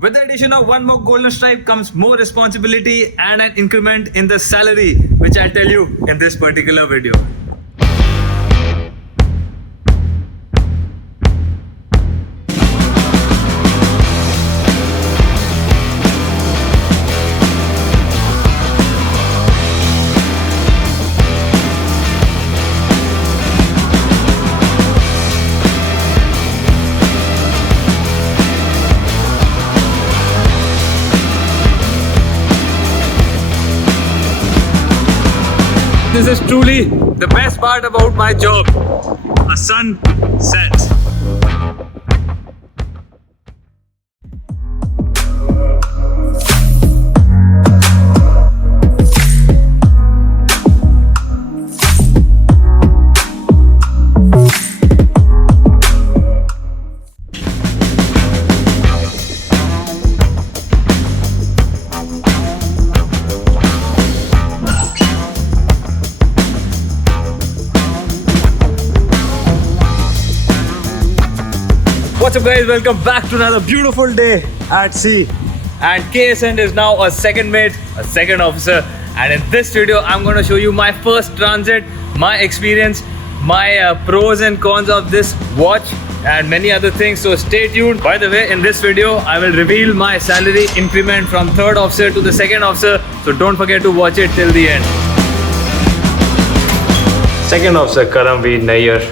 With the addition of one more golden stripe comes more responsibility and an increment in the salary, which I'll tell you in this particular video. This is truly the best part about my job. A sun sets. What's up guys, welcome back to another beautiful day at sea. And KSN is now a second mate, a second officer, and in this video I'm going to show you my first transit, my experience, my pros and cons of this watch and many other things, so stay tuned. By the way, in this video I will reveal my salary increment from third officer to the second officer, so don't forget to watch it till the end. Second officer Karamveer Nayyar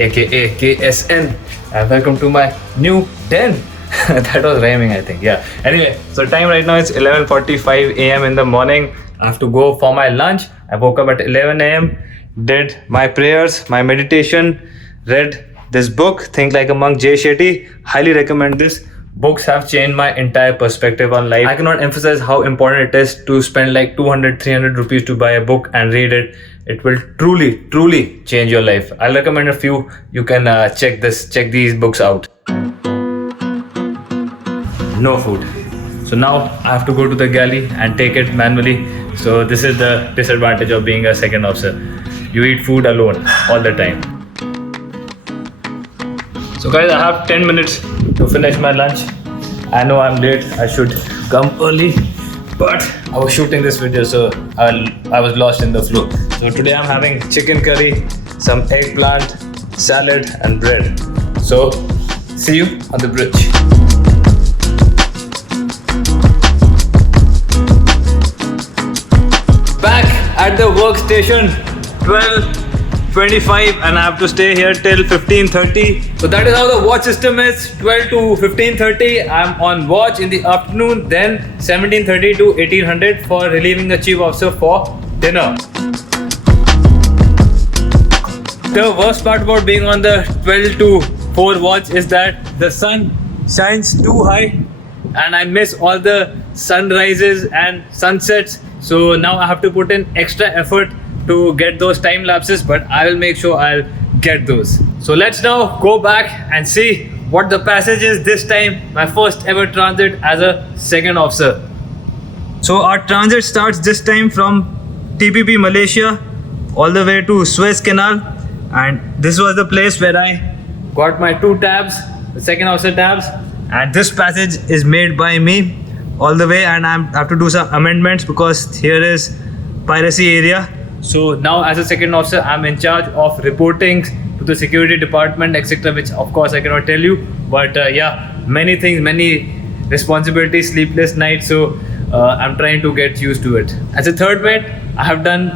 aka KSN. Welcome to my new den. That was rhyming, I think. Yeah. Anyway, so time right now is 11:45 a.m. in the morning. I have to go for my lunch. I woke up at 11 a.m. Did my prayers, my meditation, read this book, Think Like a Monk, Jay Shetty. Highly recommend this. Books have changed my entire perspective on life. I cannot emphasize how important it is to spend like 200-300 rupees to buy a book and read it. It will truly change your life. I'll recommend a few. You can check these books out. No food. So now I have to go to the galley and take it manually. So this is the disadvantage of being a second officer. You eat food alone all the time. So guys, I have 10 minutes to finish my lunch. I know I'm late. I should come early, but I was shooting this video, so I was lost in the flow. So today I'm having chicken curry, some eggplant, salad and bread. So see you on the bridge. Back at the workstation, 12:25, and I have to stay here till 15:30. So that is how the watch system is. 12 to 15:30 I'm on watch in the afternoon, then 17:30 to 1800 for relieving the chief officer for dinner. The worst part about being on the 12 to 4 watch is that the sun shines too high and I miss all the sunrises and sunsets. So now I have to put in extra effort to get those time lapses, but I will make sure I'll get those. So let's now go back and see what the passage is this time, my first ever transit as a second officer. So our transit starts this time from TPP Malaysia all the way to Suez Canal, and this was the place where I got my 2 tabs, the second officer tabs, and this passage is made by me all the way, and I have to do some amendments because here is piracy area. So now as a second officer I'm in charge of reporting to the security department, etc., which of course I cannot tell you, but yeah, many things, many responsibilities, sleepless nights, so I'm trying to get used to it. As a third mate I have done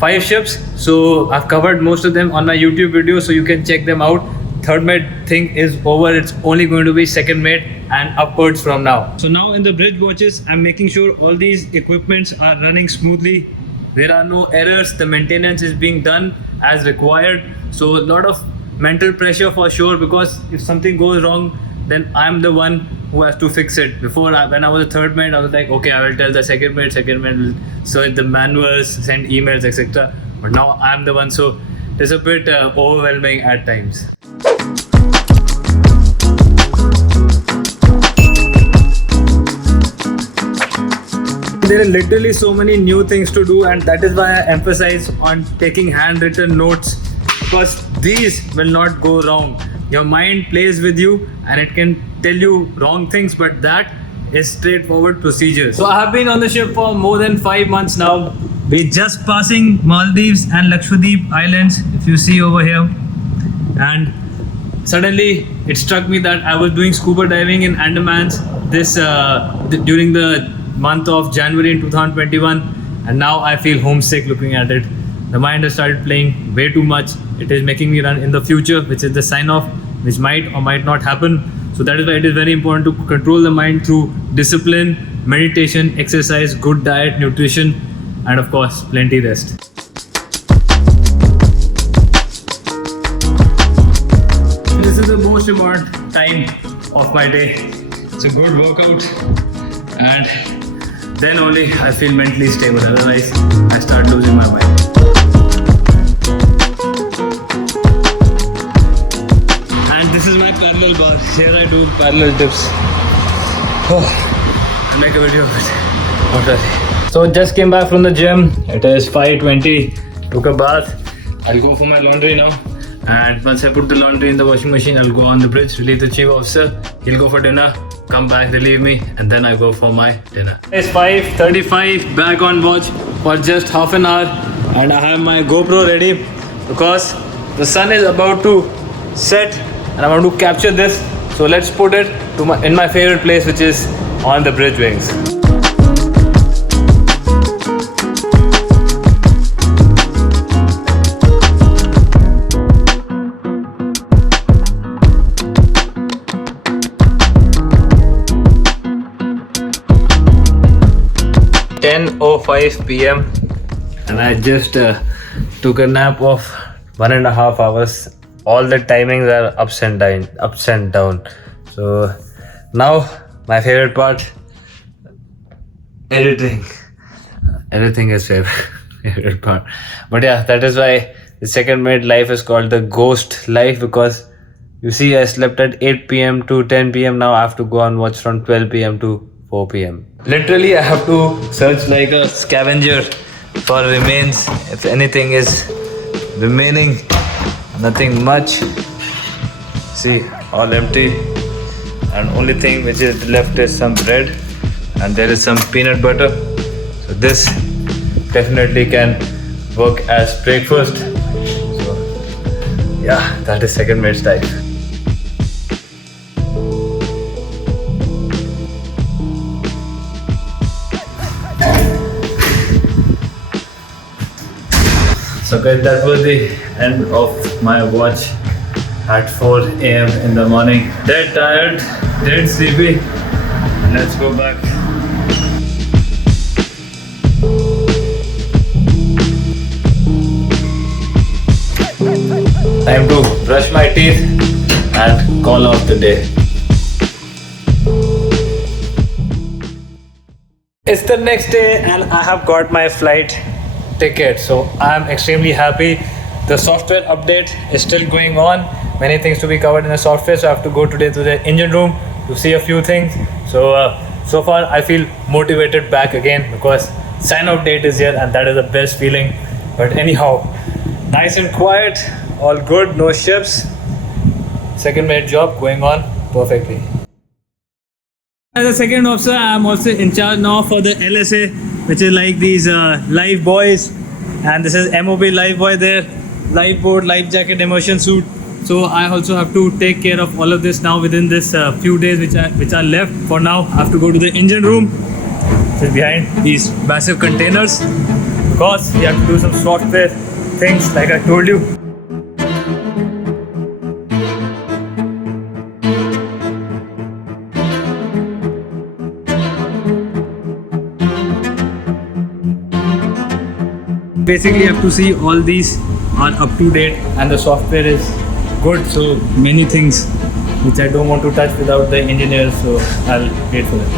5 ships, so I've covered most of them on my YouTube video, so you can check them out. Third mate thing is over. It's only going to be second mate and upwards from now. So now in the bridge watches I'm making sure all these equipments are running smoothly. There are no errors, the maintenance is being done as required. So a lot of mental pressure for sure, because if something goes wrong then I'm the one who has to fix it. Before, when I was a third mate, I was like, okay, I will tell the second mate will search the manuals, send emails, etc. But now I'm the one, so it's a bit overwhelming at times. There are literally so many new things to do, and that is why I emphasize on taking handwritten notes, because these will not go wrong. your mind plays with you and it can tell you wrong things, but that is straightforward procedure. So I have been on the ship for more than 5 months now. We're just passing Maldives and Lakshadweep Islands, if you see over here. And suddenly it struck me that I was doing scuba diving in Andamans during the month of January in 2021, and now I feel homesick looking at it. The mind has started playing way too much. It is making me run in the future, which is the sign of which might or might not happen. So that is why it is very important to control the mind through discipline, meditation, exercise, good diet, nutrition, and of course plenty rest. This is the most important time of my day. It's a good workout, and then only I feel mentally stable. Otherwise, I start losing my mind. And this is my parallel bar. Here I do parallel dips. Oh, I'll make a video of it. Okay. So just came back from the gym. It is 5:20. Took a bath. I'll go for my laundry now. And once I put the laundry in the washing machine, I'll go on the bridge, relieve the chief officer. He'll go for dinner, come back, relieve me, and then I go for my dinner. It's 5:35, back on watch for just half an hour, and I have my GoPro ready because the sun is about to set and I want to capture this. So let's put it in my favorite place, which is on the bridge wings. (10:05 p.m. and I just took a nap of 1.5 hours. All the timings are ups and down. So now my favorite part, editing. Everything is favorite part. But yeah, that is why the second mate life is called the ghost life, because you see I slept at 8 p.m. to 10 p.m. Now I have to go and watch from 12 p.m. to 4 p.m. Literally, I have to search like a scavenger for remains. If anything is remaining, nothing much. See, all empty. And only thing which is left is some bread, and there is some peanut butter. So this definitely can work as breakfast. So yeah, that is second mate's type. So guys, that was the end of my watch at 4 a.m. in the morning. Dead tired, dead sleepy. Let's go back. Time to brush my teeth and call off the day. It's the next day and I have got my flight ticket, so I'm extremely happy. The software update is still going on. Many things to be covered in the software, so I have to go today to the engine room to see a few things. So far I feel motivated back again because sign out date is here and that is the best feeling. But anyhow, nice and quiet, all good, no ships. Second mate job going on perfectly. As a second officer, I am also in charge now for the LSA, which is like these life buoys, and this is MOB life buoy there, life board, life jacket, immersion suit. So I also have to take care of all of this now within this few days which are left. For now, I have to go to the engine room, which is behind these massive containers, because we have to do some software things like I told you. Basically, you have to see all these are up to date and the software is good, so many things which I don't want to touch without the engineers, so I'll wait for them.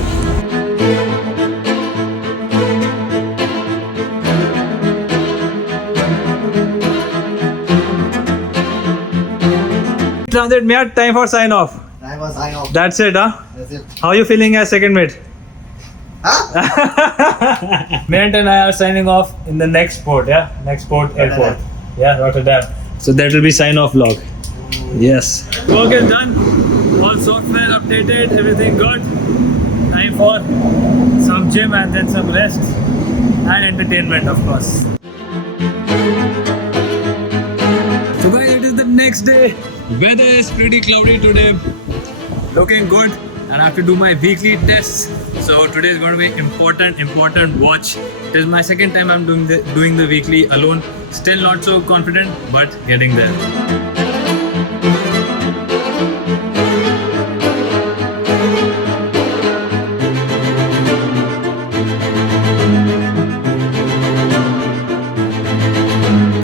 Transit mate, time for sign off. Time for sign off. That's it, huh? That's it. How are you feeling as second mate? Huh? Mate and I are signing off in the next port, yeah? Next port, airport. Yeah, Rotterdam. So that will be sign off vlog. Yes. Work is done. All software updated. Everything good. Time for some gym and then some rest and entertainment, of course. So guys, it is the next day. Weather is pretty cloudy today. Looking good. And I have to do my weekly tests. So today is going to be important watch. It is my second time I'm doing the weekly alone. Still not so confident, but getting there.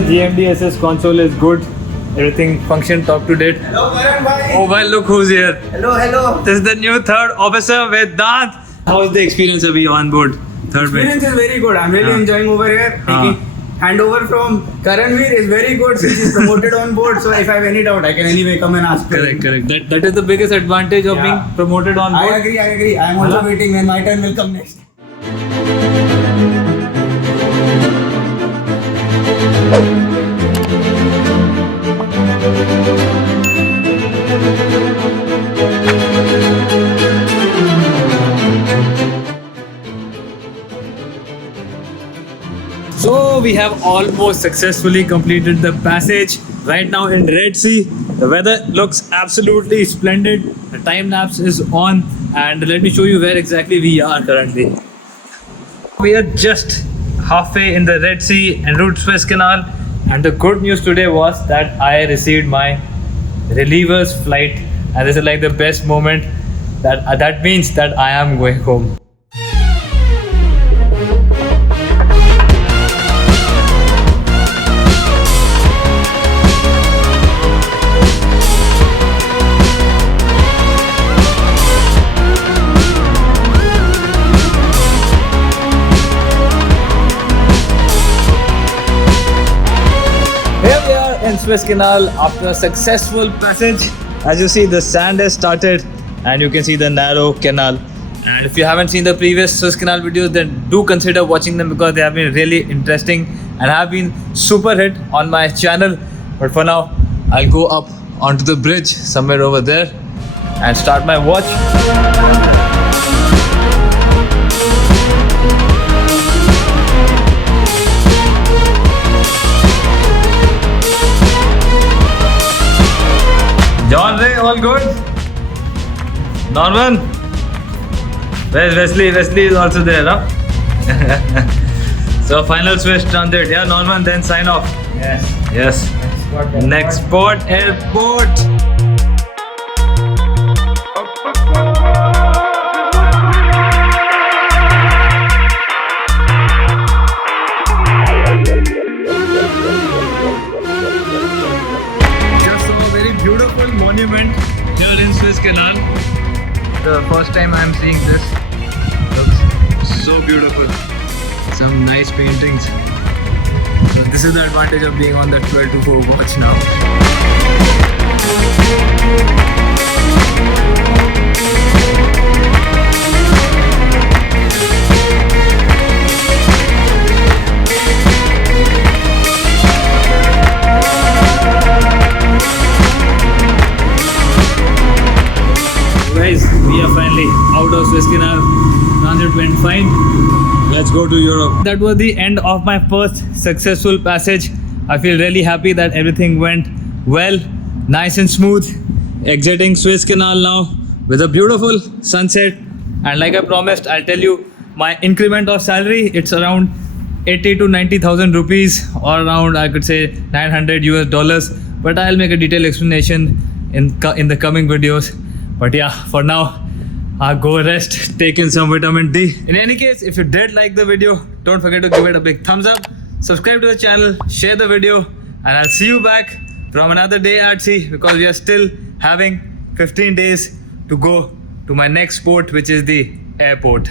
GMDSS console is good. Everything functions up to date. Hello, Karan bhai. Oh well, look who's here. Hello. This is the new third officer, Vedant. How's the experience of being on board? Third mate. Experience is very good. I'm really enjoying over here. Taking handover from Karanveer is very good since he's promoted on board. So if I have any doubt, I can anyway come and ask. Correct. That is the biggest advantage of being promoted on board. I agree. I am also waiting when my turn will come next. So we have almost successfully completed the passage. Right now in Red Sea, the weather looks absolutely splendid. The time lapse is on, and let me show you where exactly we are currently. We are just halfway in the Red Sea en route Suez Canal, and the good news today was that I received my reliever's flight, and this is like the best moment. That means that I am going home. Here we are in Suez Canal after a successful passage. As you see, the sand has started and you can see the narrow canal. And if you haven't seen the previous Suez Canal videos, then do consider watching them because they have been really interesting and have been super hit on my channel. But for now, I'll go up onto the bridge somewhere over there and start my watch. John Ray, all good? Norman? Where's Wesley? Wesley is also there, huh? So final Swiss transit. Yeah, Norman, then sign off. Yes. Next port, airport. Beautiful monument here in Suez Canal. The first time I'm seeing this. Looks so beautiful. Some nice paintings. So this is the advantage of being on the 12 to 4 watch now. Guys, we are finally out of Suez Canal. Transit went fine. Let's go to Europe. That was the end of my first successful passage. I feel really happy that everything went well, nice and smooth. Exiting Suez Canal now with a beautiful sunset. And like I promised, I'll tell you my increment of salary. It's around 80 to 90,000 rupees, or around, I could say, $900 US. But I'll make a detailed explanation in the coming videos. But yeah, for now, I'll go rest, take in some vitamin D. In any case, if you did like the video, don't forget to give it a big thumbs up, subscribe to the channel, share the video, and I'll see you back from another day at sea, because we are still having 15 days to go to my next port, which is the airport.